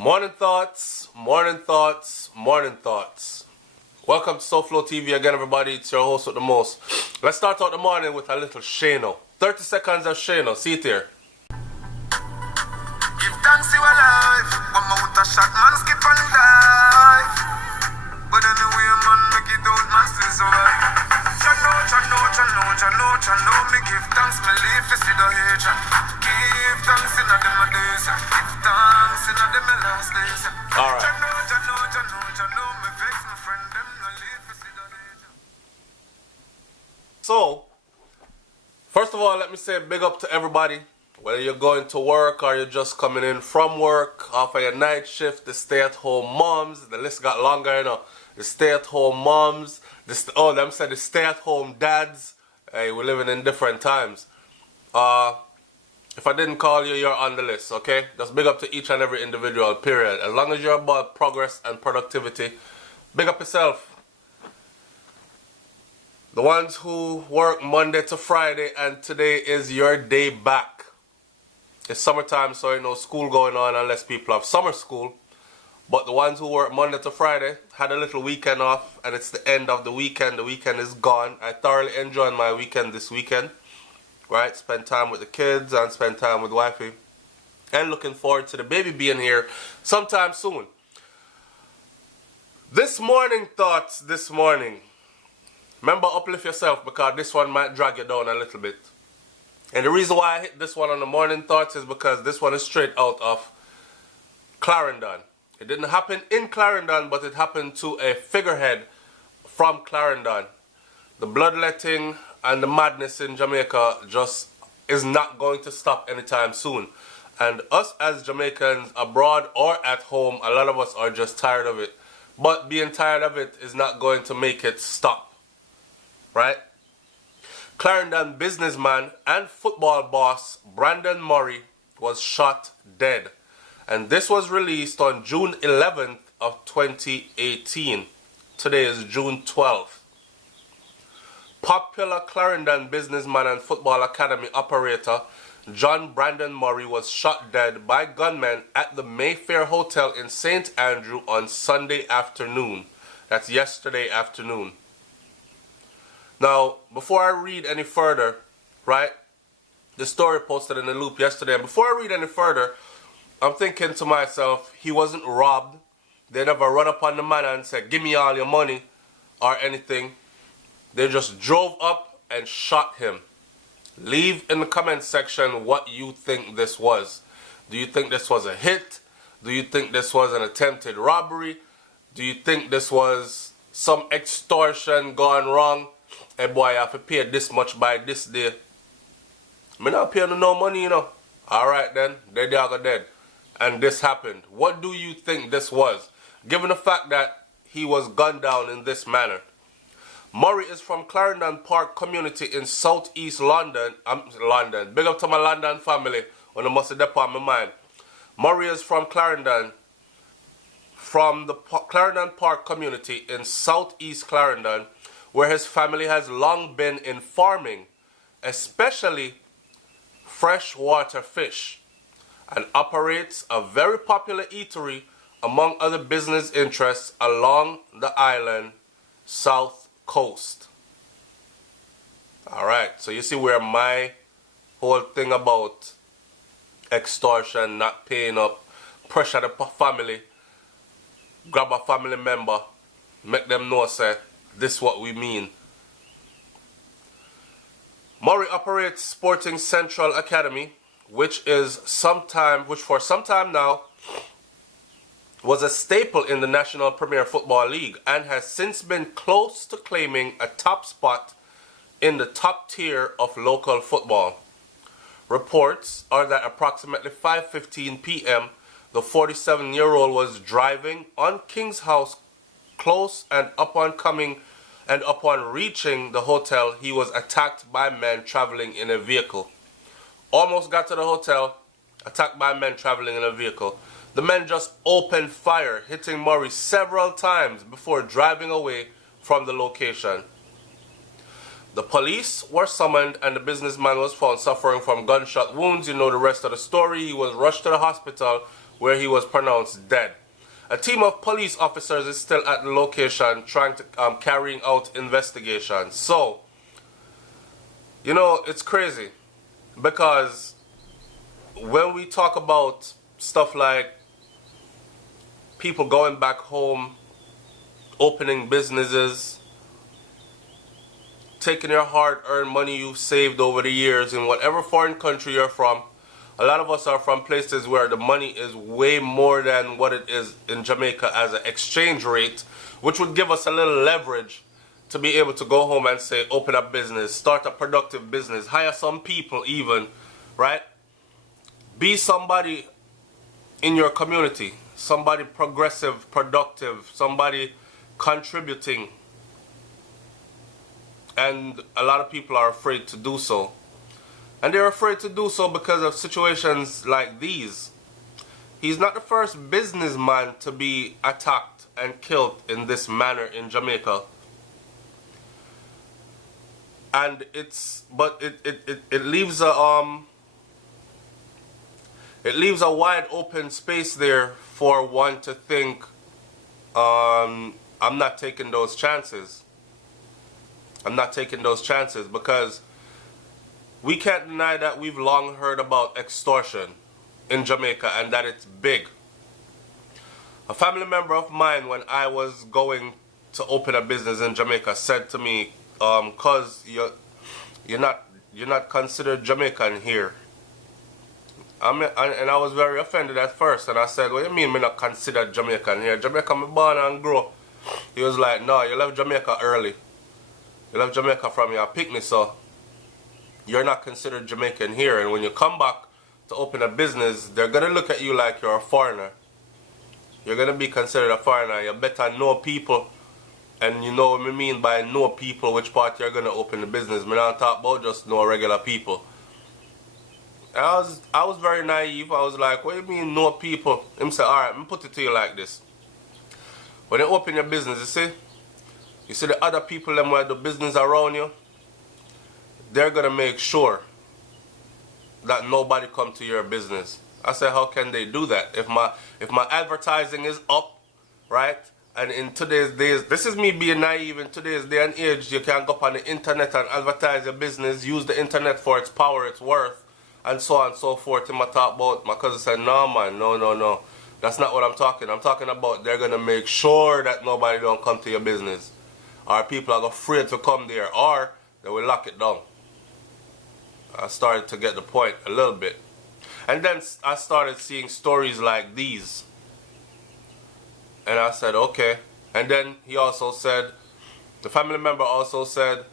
Morning thoughts, morning thoughts, morning thoughts. Welcome to SouFLoTV again, everybody. It's your host with the most. Let's start out the morning with a little Shano. 30 seconds of Shano. See it here. Give thanks you alive. One mouth a shot, man skip and dive. But anyway, man, make it out, man still survive. Chano, me give thanks, me live to see the age. Give thanks in a them a days. Give thanks in a them a last days. All right. Chano, me vex my friend, them no live to see the age. So, first of all, let me say big up to everybody. Whether you're going to work or you're just coming in from work, off of your night shift, the stay-at-home moms, the list got longer, you know. The stay-at-home moms, the stay-at-home dads. Hey, we're living in different times. If I didn't call you, you're on the list, okay? Just big up to each and every individual, period. As long as you're about progress and productivity, big up yourself. The ones who work Monday to Friday and today is your day back. It's summertime, so you know school going on unless people have summer school. But the ones who work Monday to Friday had a little weekend off, and it's the end of the weekend. The weekend is gone. I thoroughly enjoyed my weekend this weekend. Right? Spend time with the kids and spend time with wifey. And looking forward to the baby being here sometime soon. This morning thoughts this morning. Remember, uplift yourself because this one might drag you down a little bit. And the reason why I hit this one on the morning thoughts is because this one is straight out of Clarendon. It didn't happen in Clarendon, but it happened to a figurehead from Clarendon. The bloodletting and the madness in Jamaica just is not going to stop anytime soon. And us as Jamaicans, abroad or at home, a lot of us are just tired of it. But being tired of it is not going to make it stop. Right? Clarendon businessman and football boss Brandon Murray was shot dead. And this was released on June 11th of 2018. Today is June 12th. Popular Clarendon businessman and football academy operator John Brandon Murray was shot dead by gunmen at the Mayfair Hotel in St. Andrew on Sunday afternoon. That's yesterday afternoon. Now, before I read any further, right, the story posted in the Loop yesterday, and before I read any further, I'm thinking to myself, he wasn't robbed. They never run up on the man and said, give me all your money or anything. They just drove up and shot him. Leave in the comment section what you think this was. Do you think this was a hit? Do you think this was an attempted robbery? Do you think this was some extortion gone wrong? Hey boy, I have to pay this much by this day. Me not paying no money, you know. Alright then, they are dead. And this happened. What do you think this was? Given the fact that he was gunned down in this manner. Murray is from Clarendon Park community in southeast London. Big up to my London family. When I must have that on my mind. Murray is from Clarendon. From the Clarendon Park community in southeast Clarendon, where his family has long been in farming, especially freshwater fish, and operates a very popular eatery among other business interests along the island south coast. Alright, so you see where my whole thing about extortion, not paying up, pressure the family, grab a family member, make them know, say, this is what we mean. Murray operates Sporting Central Academy, which for some time now was a staple in the National Premier Football League and has since been close to claiming a top spot in the top tier of local football. Reports are that approximately 5:15 p.m. the 47-year-old was driving on King's House close, and upon reaching the hotel, he was attacked by men traveling in a vehicle. Almost got to the hotel, attacked by men traveling in a vehicle. The men just opened fire, hitting Murray several times before driving away from the location. The police were summoned and the businessman was found suffering from gunshot wounds. You know the rest of the story. He was rushed to the hospital where he was pronounced dead. A team of police officers is still at the location trying to carrying out investigations. So, you know, it's crazy because when we talk about stuff like people going back home, opening businesses, taking your hard-earned money you've saved over the years in whatever foreign country you're from. A lot of us are from places where the money is way more than what it is in Jamaica as an exchange rate, which would give us a little leverage to be able to go home and say, open a business, start a productive business, hire some people even, right? Be somebody in your community, somebody progressive, productive, somebody contributing. And a lot of people are afraid to do so. And they're afraid to do so because of situations like these. He's not the first businessman to be attacked and killed in this manner in Jamaica. And it leaves a wide open space there for one to think, I'm not taking those chances. I'm not taking those chances because we can't deny that we've long heard about extortion in Jamaica and that it's big. A family member of mine, when I was going to open a business in Jamaica, said to me, "Cause you're not considered Jamaican here." And I was very offended at first, and I said, "What do you mean me not considered Jamaican here? Jamaica me born and grow." He was like, "No, you left Jamaica early. You left Jamaica from your picnic, so you're not considered Jamaican here, and when you come back to open a business, they're going to look at you like you're a foreigner. You're going to be considered a foreigner. You better know people, and you know what I mean by know people, which part you're going to open the business. Me not talk about just know regular people." And I was very naive. I was like, "What do you mean know people?" Him said, "Alright, I'm put it to you like this. When you open your business, you see the other people them where the business around you, they're gonna make sure that nobody come to your business." I said, "How can they do that? If my advertising is up, right? And in today's days, this is me being naive, in today's day and age, you can go up on the internet and advertise your business, use the internet for its power, its worth, and so on and so forth." And I talk about, my cousin said, "No man, no. That's not what I'm talking. I'm talking about they're gonna make sure that nobody don't come to your business. Or people are afraid to come there, or they will lock it down." I started to get the point a little bit. And then I started seeing stories like these. And I said, okay. And then he also said, the family member also said,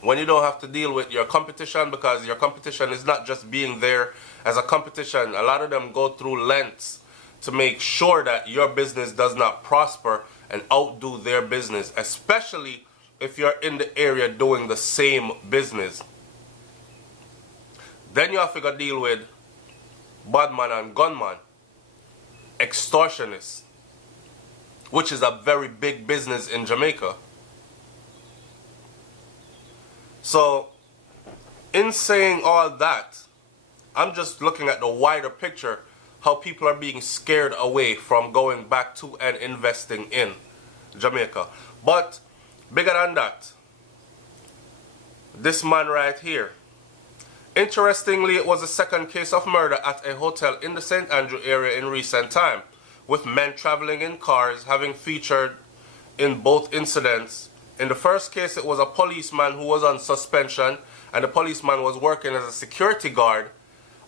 when you don't have to deal with your competition, because your competition is not just being there as a competition, a lot of them go through lengths to make sure that your business does not prosper and outdo their business, especially if you're in the area doing the same business. Then you have to go deal with badman and gunman, extortionists, which is a very big business in Jamaica. So, in saying all that, I'm just looking at the wider picture, how people are being scared away from going back to and investing in Jamaica. But bigger than that, this man right here. Interestingly, it was the second case of murder at a hotel in the St. Andrew area in recent time, with men traveling in cars having featured in both incidents. In the first case, it was a policeman who was on suspension, and the policeman was working as a security guard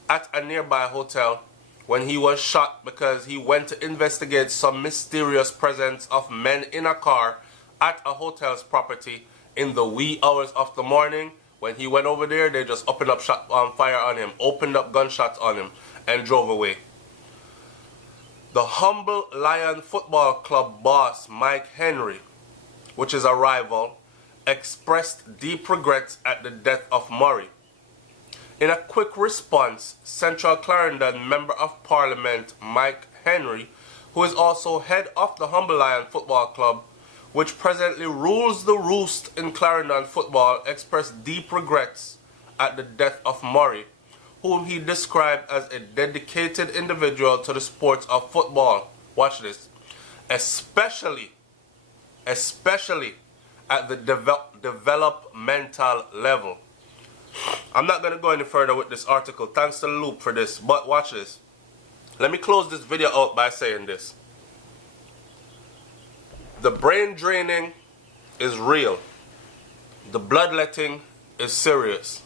at a nearby hotel when he was shot because he went to investigate some mysterious presence of men in a car at a hotel's property in the wee hours of the morning. When he went over there, they just opened up fire on him, opened up gunshots on him, and drove away. The Humble Lion Football Club boss, Mike Henry, which is a rival, expressed deep regrets at the death of Murray. In a quick response, Central Clarendon Member of Parliament Mike Henry, who is also head of the Humble Lion Football Club, which presently rules the roost in Clarendon football, expressed deep regrets at the death of Murray, whom he described as a dedicated individual to the sport of football. Watch this. Especially at the developmental level. I'm not going to go any further with this article. Thanks to Loop for this. But watch this. Let me close this video out by saying this. The brain draining is real. The bloodletting is serious.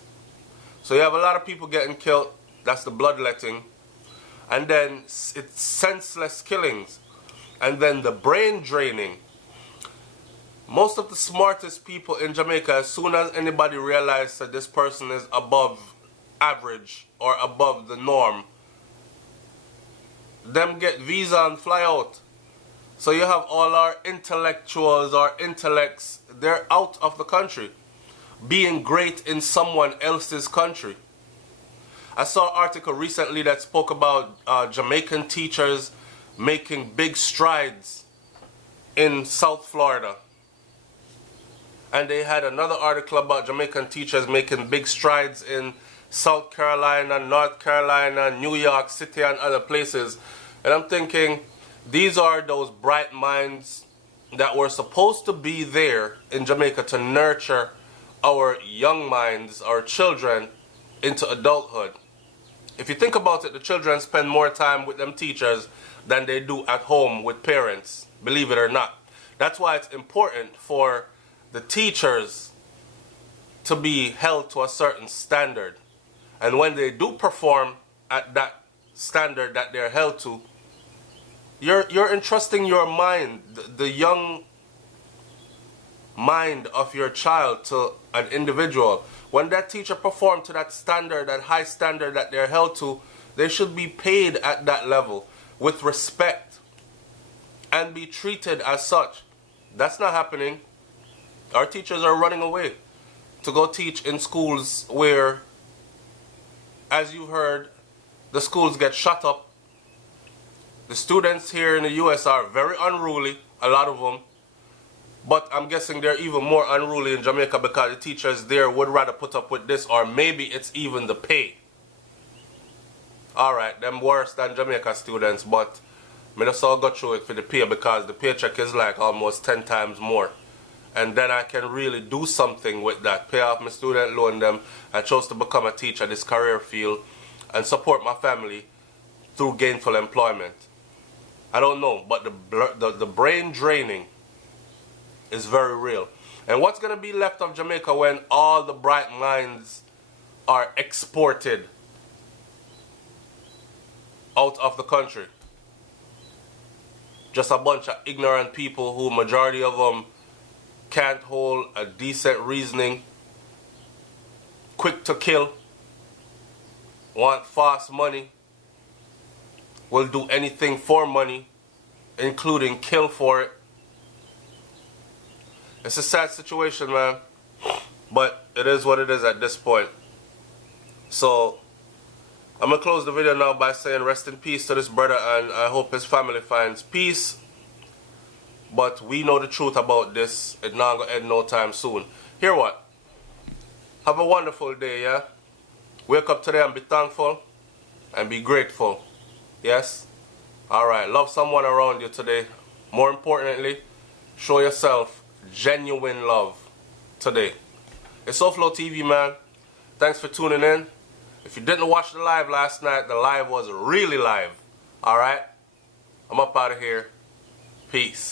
So you have a lot of people getting killed. That's the bloodletting. And then it's senseless killings. And then the brain draining. Most of the smartest people in Jamaica, as soon as anybody realizes that this person is above average or above the norm, them get visa and fly out. So you have all our intellectuals or intellects, they're out of the country, being great in someone else's country. I saw an article recently that spoke about Jamaican teachers making big strides in South Florida. And they had another article about Jamaican teachers making big strides in South Carolina, North Carolina, New York City, and other places. And I'm thinking, these are those bright minds that were supposed to be there in Jamaica to nurture our young minds, our children, into adulthood. If you think about it, the children spend more time with them teachers than they do at home with parents, believe it or not. That's why it's important for the teachers to be held to a certain standard. And when they do perform at that standard that they're held to, you're entrusting your mind, the young mind of your child, to an individual. When that teacher performs to that standard, that high standard that they're held to, they should be paid at that level with respect and be treated as such. That's not happening. Our teachers are running away to go teach in schools where, as you heard, the schools get shut up. The students here in the US are very unruly, a lot of them. But I'm guessing they're even more unruly in Jamaica because the teachers there would rather put up with this, or maybe it's even the pay. Alright, them worse than Jamaica students, but I just all got through it for the pay because the paycheck is like almost 10 times more. And then I can really do something with that. Pay off my student loan them. I chose to become a teacher in this career field and support my family through gainful employment. I don't know, but the brain draining is very real. And what's going to be left of Jamaica when all the bright minds are exported out of the country? Just a bunch of ignorant people who, majority of them, can't hold a decent reasoning, quick to kill, want fast money, will do anything for money, including kill for it. It's a sad situation, man, but it is what it is at this point. So I'm gonna close the video now by saying rest in peace to this brother, and I hope his family finds peace. But we know the truth about this. It's not gonna end no time soon. Hear what? Have a wonderful day, yeah? Wake up today and be thankful and be grateful. Yes? Alright, love someone around you today. More importantly, show yourself genuine love today. It's SouFLoTV, man. Thanks for tuning in. If you didn't watch the live last night, the live was really live. Alright? I'm up out of here. Peace.